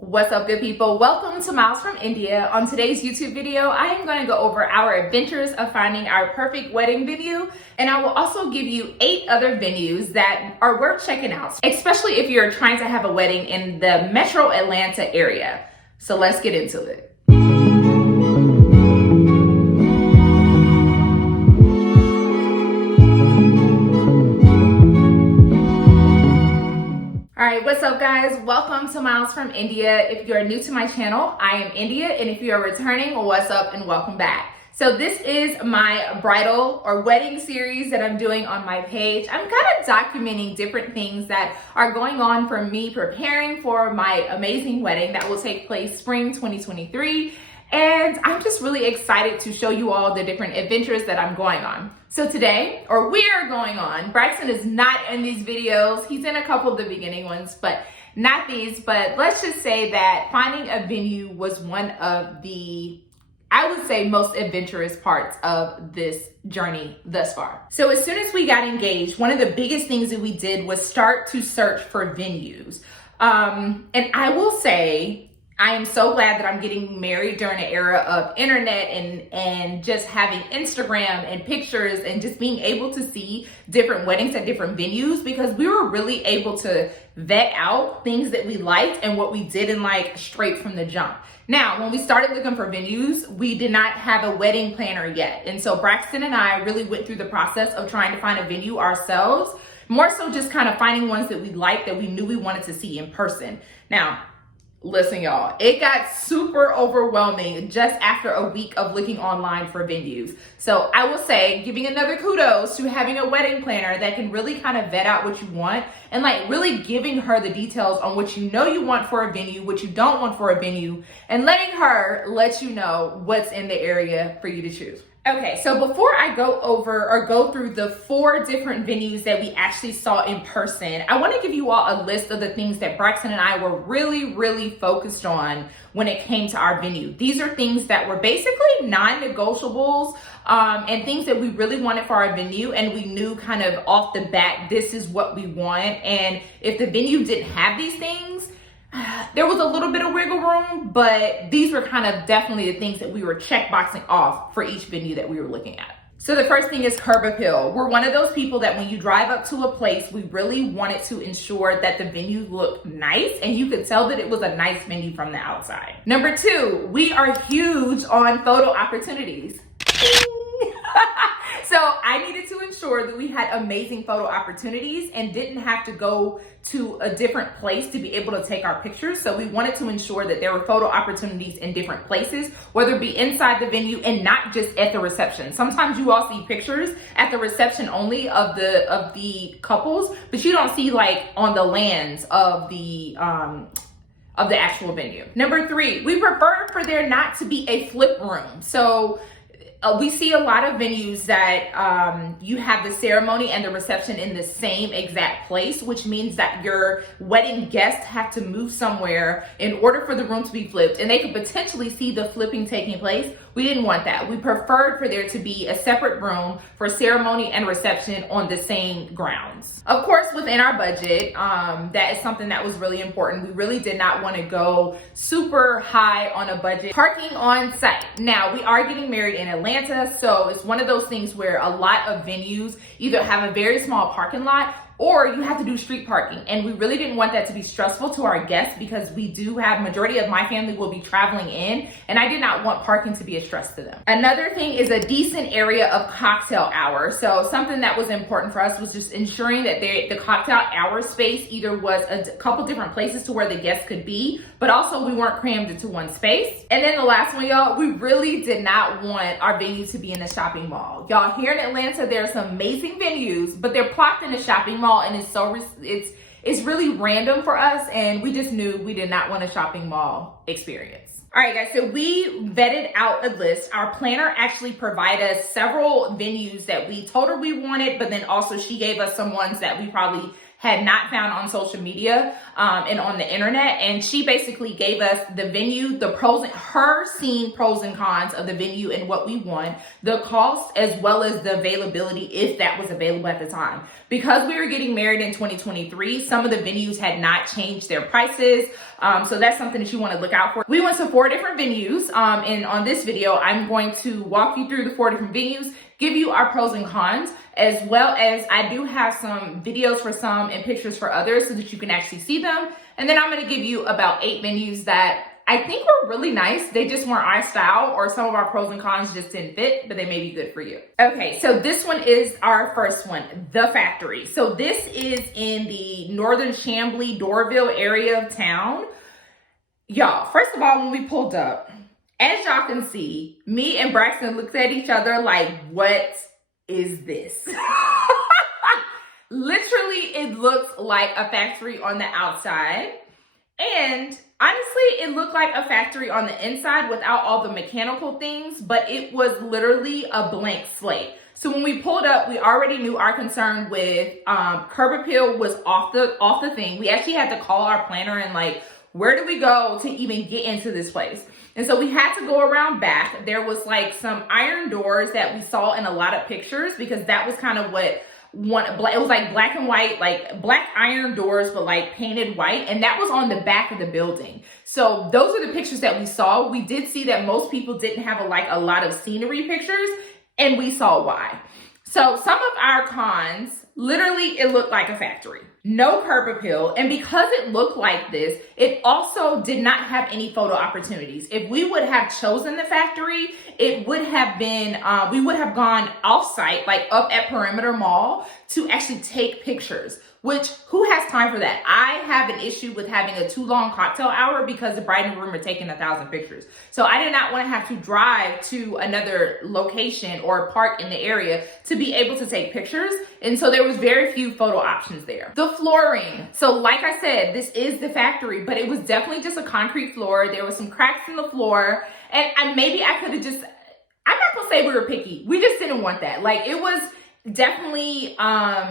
What's up, good people? Welcome to Miles from India. On today's YouTube video, I am going to go over our adventures of finding our perfect wedding venue, and I will also give you 8 other venues that are worth checking out, especially if you're trying to have a wedding in the Metro Atlanta area. So let's get into it. Alright, what's up guys? Welcome to Miles from India. If you're new to my channel, I am India, and if you are returning, what's up and welcome back. So this is my bridal or wedding series that I'm doing on my page. I'm kind of documenting different things that are going on for me preparing for my amazing wedding that will take place spring 2023. And I'm just really excited to show you all the different adventures that I'm going on. So today, or we are going on, Braxton is not in these videos. He's in a couple of the beginning ones, but not these. But let's just say that finding a venue was one of the, I would say, most adventurous parts of this journey thus far. So as soon as we got engaged, one of the biggest things that we did was start to search for venues. And I will say, I am so glad that I'm getting married during an era of internet and just having Instagram and pictures and just being able to see different weddings at different venues, because we were really able to vet out things that we liked and what we didn't like straight from the jump. Now, when we started looking for venues, we did not have a wedding planner yet. And so Braxton and I really went through the process of trying to find a venue ourselves, more so just kind of finding ones that we liked, that we knew we wanted to see in person. Now, listen, y'all, it got super overwhelming just after a week of looking online for venues. So I will say, giving another kudos to having a wedding planner that can really kind of vet out what you want and like really giving her the details on what you know you want for a venue, what you don't want for a venue, and letting her let you know what's in the area for you to choose. Okay, so before I go over or go through the 4 different venues that we actually saw in person, I want to give you all a list of the things that Braxton and I were really focused on when it came to our venue. These are things that were basically non-negotiables and things that we really wanted for our venue, and we knew kind of off the bat, this is what we want. And if the venue didn't have these things, there was a little bit of wiggle room, but these were kind of definitely the things that we were checkboxing off for each venue that we were looking at. So the first thing is curb appeal. We're one of those people that when you drive up to a place, we really wanted to ensure that the venue looked nice and you could tell that it was a nice venue from the outside. Number 2, we are huge on photo opportunities. So I needed to ensure that we had amazing photo opportunities and didn't have to go to a different place to be able to take our pictures. So we wanted to ensure that there were photo opportunities in different places, whether it be inside the venue and not just at the reception. Sometimes you all see pictures at the reception only of the couples, but you don't see like on the lands of the actual venue. Number 3, we prefer for there not to be a flip room. So we see a lot of venues that you have the ceremony and the reception in the same exact place, which means that your wedding guests have to move somewhere in order for the room to be flipped, and they could potentially see the flipping taking place. We didn't want that. We preferred for there to be a separate room for ceremony and reception on the same grounds. Of course, within our budget, that is something that was really important. We really did not want to go super high on a budget. Parking on site. Now, we are getting married in Atlanta, so it's one of those things where a lot of venues either have a very small parking lot or you have to do street parking. And we really didn't want that to be stressful to our guests, because we do have, majority of my family will be traveling in, and I did not want parking to be a stress to them. Another thing is a decent area of cocktail hour. So something that was important for us was just ensuring that the cocktail hour space either was a couple different places to where the guests could be, but also we weren't crammed into one space. And then the last one, y'all, we really did not want our venue to be in a shopping mall. Y'all, here in Atlanta, there are some amazing venues, but they're plopped in a shopping mall, and it's really random for us, and we just knew we did not want a shopping mall experience. All right, guys, so we vetted out a list. Our planner actually provided us several venues that we told her we wanted, but then also she gave us some ones that we probably had not found on social media and on the internet. And she basically gave us the venue, her seen pros and cons of the venue and what we want, the cost, as well as the availability, if that was available at the time. Because we were getting married in 2023, some of the venues had not changed their prices. So that's something that you want to look out for. We went to 4 different venues. And on this video, I'm going to walk you through the 4 different venues, give you our pros and cons, as well as I do have some videos for some and pictures for others so that you can actually see them. And then I'm going to give you about 8 venues that I think were really nice. They just weren't our style, or some of our pros and cons just didn't fit, but they may be good for you. Okay, so this one is our first one, The Factory. So this is in the northern Chambly, Dorville area of town. Y'all, first of all, when we pulled up, as y'all can see, me and Braxton looked at each other like, what is this? Literally, it looks like a factory on the outside. And honestly, it looked like a factory on the inside without all the mechanical things, but it was literally a blank slate. So when we pulled up, we already knew our concern with curb appeal was off the thing. We actually had to call our planner and like, where do we go to even get into this place? And so we had to go around back. There was like some iron doors that we saw in a lot of pictures, because that was kind of what it was like black and white, like black iron doors, but like painted white. And that was on the back of the building. So those are the pictures that we saw. We did see that most people didn't have a lot of scenery pictures, and we saw why. So some of our cons, literally it looked like a factory. No curb appeal. And because it looked like this, it also did not have any photo opportunities. If we would have chosen the factory, it would have been, we would have gone off-site, like up at Perimeter Mall, to actually take pictures. Which, who has time for that? I have an issue with having a too long cocktail hour because the bride and groom are taking 1,000 pictures. So I did not want to have to drive to another location or park in the area to be able to take pictures. And so there was very few photo options there. The flooring. So like I said, this is the factory, but it was definitely just a concrete floor. There was some cracks in the floor. And maybe I could have just, I'm not going to say we were picky. We just didn't want that. Like, it was definitely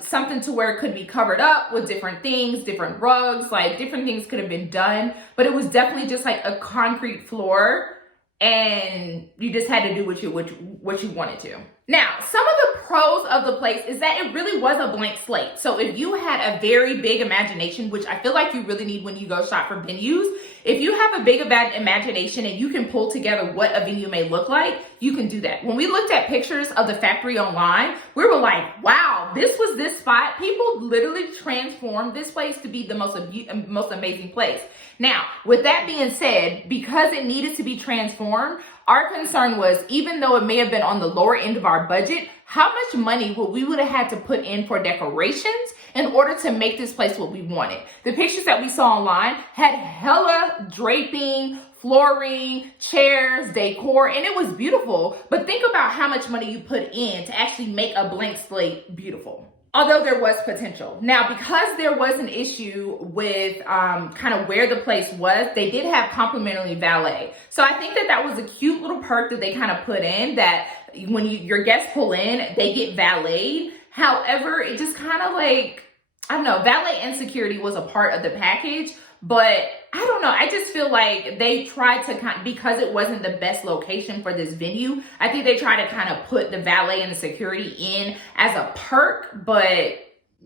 something to where it could be covered up with different things, different rugs, like different things could have been done, but it was definitely just like a concrete floor, and you just had to do what you wanted to. Now, some of the pros of the place is that it really was a blank slate. So if you had a very big imagination, which I feel like you really need when you go shop for venues, if you have a big imagination and you can pull together what a venue may look like, you can do that. When we looked at pictures of the factory online, we were like, wow, this was this spot. People literally transformed this place to be the most amazing place. Now, with that being said, because it needed to be transformed, our concern was, even though it may have been on the lower end of our budget, how much money we would have had to put in for decorations in order to make this place what we wanted. The pictures that we saw online had hella draping, flooring, chairs, decor, and it was beautiful. But think about how much money you put in to actually make a blank slate beautiful. Although there was potential. Now, because there was an issue with kind of where the place was, they did have complimentary valet. So I think that was a cute little perk that they kind of put in, that when your guests pull in, they get valeted. However, it just kind of like, I don't know, valet and security was a part of the package, but I don't know. I just feel like they tried to because it wasn't the best location for this venue, I think they tried to kind of put the valet and the security in as a perk, but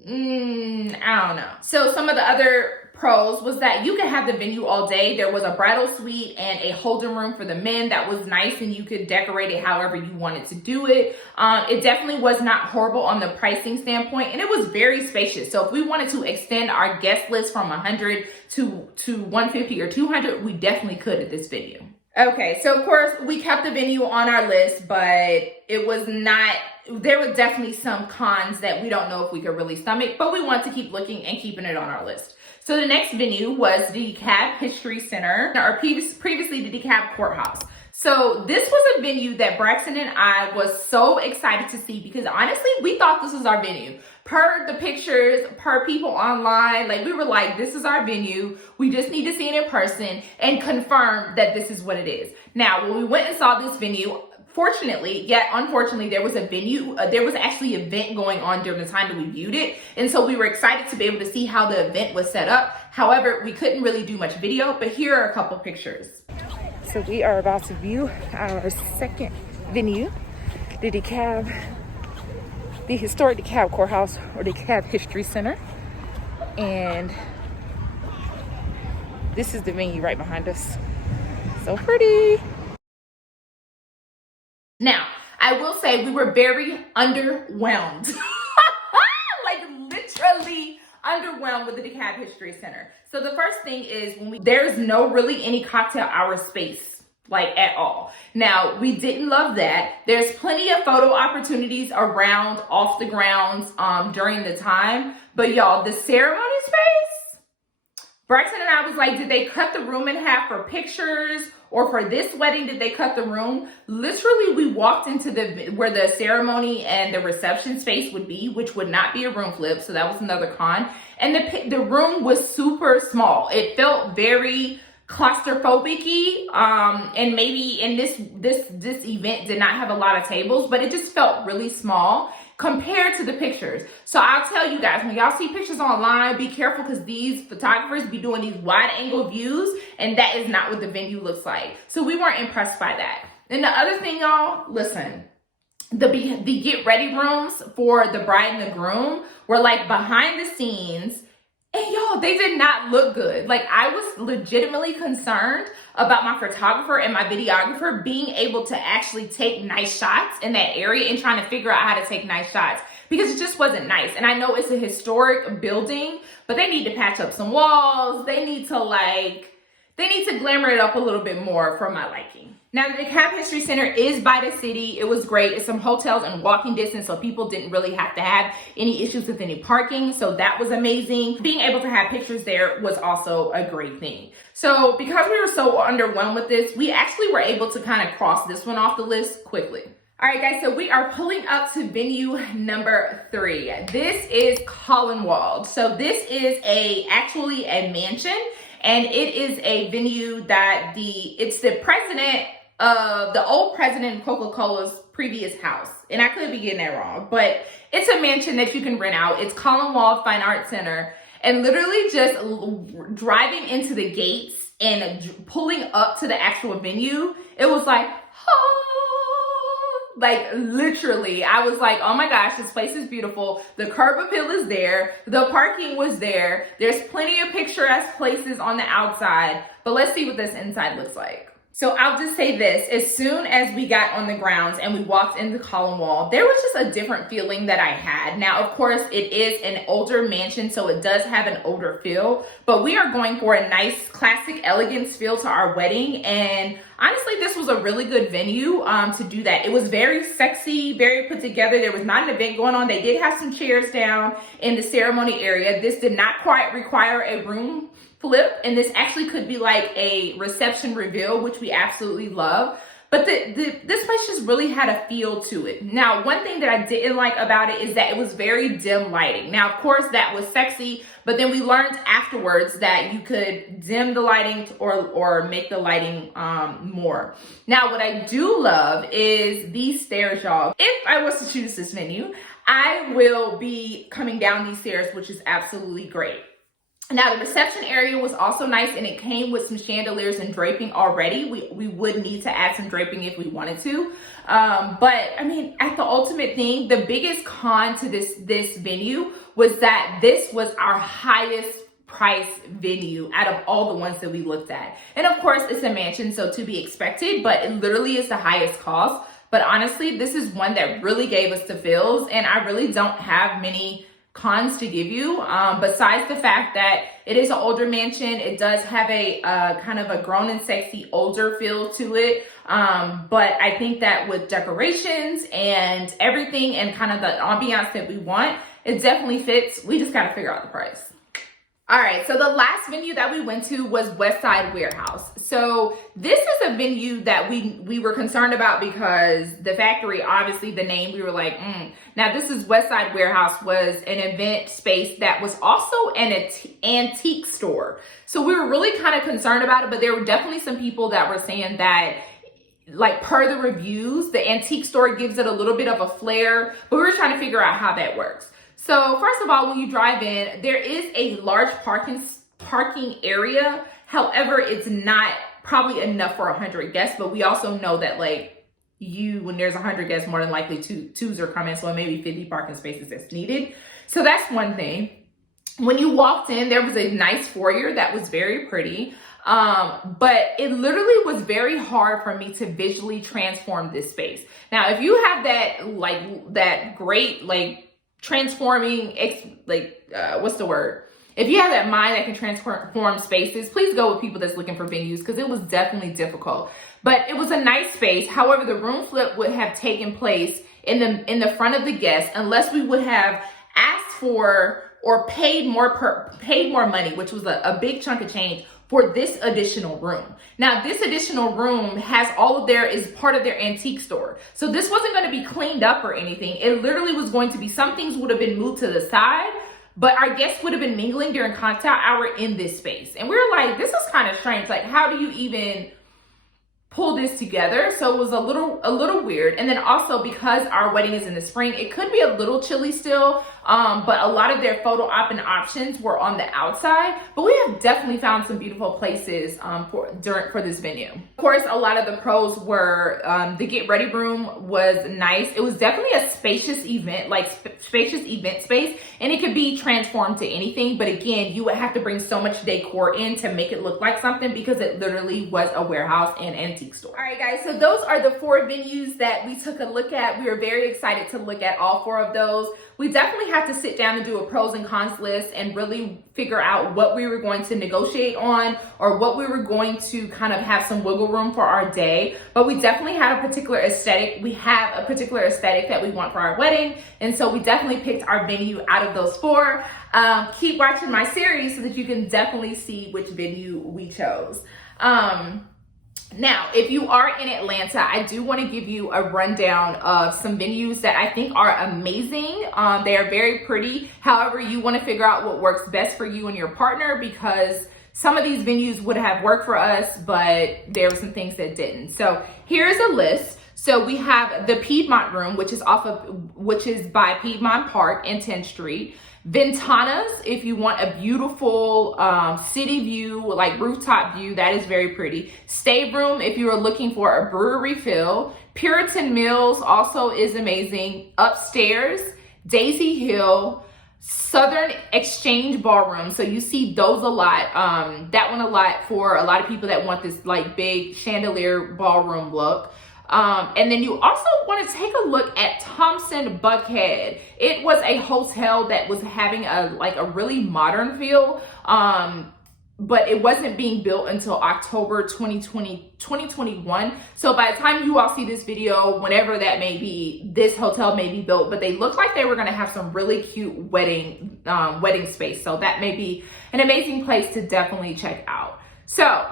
I don't know. So some of the other pros was that you could have the venue all day. There was a bridal suite and a holding room for the men that was nice, and you could decorate it however you wanted to do it. It definitely was not horrible on the pricing standpoint, and it was very spacious. So if we wanted to extend our guest list from 100 to 150 or 200, we definitely could at this venue. Okay, so of course we kept the venue on our list, but it was not, there were definitely some cons that we don't know if we could really stomach, but we want to keep looking and keeping it on our list. So the next venue was the Dekalb History Center, or previously the Dekalb Courthouse. So this was a venue that Braxton and I was so excited to see, because honestly, we thought this was our venue. Per the pictures, per people online, like we were like, this is our venue. We just need to see it in person and confirm that this is what it is. Now, when we went and saw this venue, fortunately, yet unfortunately, there was a venue, there was actually an event going on during the time that we viewed it. And so we were excited to be able to see how the event was set up. However, we couldn't really do much video, but here are a couple pictures. So we are about to view our second venue, the historic Dekalb Courthouse, or Dekalb History Center. And this is the venue right behind us. So pretty. Now, I will say we were very underwhelmed. Like literally underwhelmed with the Dekalb History Center. So the first thing is there's no really any cocktail hour space, like at all. Now, we didn't love that. There's plenty of photo opportunities around off the grounds during the time. But y'all, the ceremony space, Braxton and I was like, did they cut the room in half for pictures? Or for this wedding, did they cut the room? Literally, we walked into where the ceremony and the reception space would be, which would not be a room flip. So that was another con. And the room was super small. It felt very claustrophobic-y. And maybe in this event did not have a lot of tables, but it just felt really small compared to the pictures. So I'll tell you guys, when y'all see pictures online, be careful, because these photographers be doing these wide angle views, and that is not what the venue looks like. So we weren't impressed by that. And the other thing, y'all, listen, the get ready rooms for the bride and the groom were like behind the scenes. And y'all, they did not look good. Like, I was legitimately concerned about my photographer and my videographer being able to actually take nice shots in that area and trying to figure out how to take nice shots, because it just wasn't nice. And I know it's a historic building, but they need to patch up some walls. They need to glamour it up a little bit more for my liking. Now, the Dekalb History Center is by the city. It was great. It's some hotels and walking distance, so people didn't really have to have any issues with any parking. So that was amazing. Being able to have pictures there was also a great thing. So because we were so underwhelmed with this, we actually were able to kind of cross this one off the list quickly. All right, guys, so we are pulling up to venue number 3. This is Callanwolde. So this is actually a mansion, and it is a venue that it's the president of the old president of Coca-Cola's previous house. And I could be getting that wrong, but it's a mansion that you can rent out. It's Callanwolde Fine Arts Center. And literally just driving into the gates and pulling up to the actual venue, it was like, oh, like literally, I was like, oh my gosh, this place is beautiful. The curb appeal is there. The parking was there. There's plenty of picturesque places on the outside, but let's see what this inside looks like. So I'll just say this, as soon as we got on the grounds and we walked into Callanwolde, there was just a different feeling that I had. Now, of course, it is an older mansion, so it does have an older feel, but we are going for a nice classic elegance feel to our wedding. And honestly, this was a really good venue to do that. It was very sexy, very put together. There was not an event going on. They did have some chairs down in the ceremony area. This did not quite require a room flip, and this actually could be like a reception reveal, which we absolutely love. But this place just really had a feel to it. Now, one thing that I didn't like about it is that it was very dim lighting. Now, of course, that was sexy, but then we learned afterwards that you could dim the lighting or make the lighting more. Now, what I do love is these stairs, y'all. If I was to choose this venue, I will be coming down these stairs, which is absolutely great. Now, the reception area was also nice, and it came with some chandeliers and draping already. We would need to add some draping if we wanted to. But I mean, at the ultimate thing, the biggest con to this venue was that this was our highest price venue out of all the ones that we looked at. And of course, it's a mansion, so to be expected, but it literally is the highest cost. But honestly, this is one that really gave us the feels, and I really don't have many cons to give you, besides the fact that it is an older mansion. It does have a kind of a grown and sexy older feel to it, but I think that with decorations and everything and kind of the ambiance that we want, it definitely fits. We just got to figure out the price. All right, so the last venue that we went to was Westside Warehouse. So this is a venue that we were concerned about because the factory, obviously the name, we were like, Now this is Westside Warehouse, was an event space that was also an antique store. So we were really kind of concerned about it, but there were definitely some people that were saying that like per the reviews, the antique store gives it a little bit of a flair, but we were trying to figure out how that works. So first of all, when you drive in, there is a large parking area. However, it's not probably enough for 100 guests, but we also know that like when there's 100 guests, more than likely twos are coming, so maybe 50 parking spaces that's needed. So that's one thing. When you walked in, there was a nice foyer that was very pretty. But it literally was very hard for me to visually transform this space. Now, if you have that great, like transforming, what's the word? If you have that mind that can transform spaces, please go with people that's looking for venues, because it was definitely difficult. But it was a nice space. However, the room flip would have taken place in the front of the guests unless we would have asked for or paid more money, which was a big chunk of change for this additional room. Now, this additional room has is part of their antique store. So this wasn't going to be cleaned up or anything. It literally was going to be, some things would have been moved to the side, but our guests would have been mingling during cocktail hour in this space. And we were like, this is kind of strange. Like, how do you even pull this together? So it was a little weird. And then also, because our wedding is in the spring, it could be a little chilly still, but a lot of their photo op and options were on the outside. But we have definitely found some beautiful places for this venue. Of course, a lot of the pros were the get ready room was nice. It was definitely a spacious event, spacious event space, and it could be transformed to anything. But again, you would have to bring so much decor in to make it look like something, because it literally was a warehouse and antique store. All right, guys, so those are the 4 venues that we took a look at. We were very excited to look at all 4 of those. We definitely had to sit down and do a pros and cons list and really figure out what we were going to negotiate on, or what we were going to kind of have some wiggle room for our day. But we definitely had a particular aesthetic. We have a particular aesthetic that we want for our wedding. And so we definitely picked our venue out of those 4. Keep watching my series so that you can definitely see which venue we chose. Now, if you are in Atlanta, I do want to give you a rundown of some venues that I think are amazing. They are very pretty. However, you want to figure out what works best for you and your partner, because some of these venues would have worked for us, but there were some things that didn't. So here's a list. So we have the Piedmont Room, which is by Piedmont Park and 10th Street. Ventanas, if you want a beautiful city view, like rooftop view, that is very pretty. Stay Room, if you are looking for a brewery feel. Puritan Mills also is amazing. Upstairs, Daisy Hill, Southern Exchange Ballroom. So you see those a lot. That one a lot for a lot of people that want this like big chandelier ballroom look. And then you also want to take a look at Thompson Buckhead. It was a hotel that was having a really modern feel, but it wasn't being built until October 2021. So by the time you all see this video, whenever that may be, this hotel may be built, but they look like they were going to have some really cute wedding space. So that may be an amazing place to definitely check out. So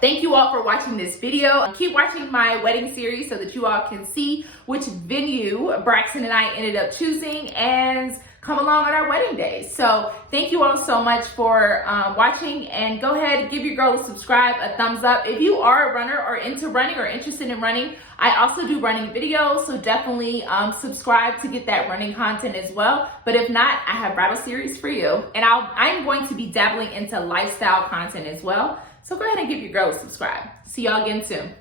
thank you all for watching this video. Keep watching my wedding series so that you all can see which venue Braxton and I ended up choosing and come along on our wedding day. So thank you all so much for watching, and go ahead, give your girl a subscribe, a thumbs up. If you are a runner or into running or interested in running, I also do running videos, so definitely subscribe to get that running content as well. But if not, I have bridal series for you, and I'm going to be dabbling into lifestyle content as well. So go ahead and give your girl a subscribe. See y'all again soon.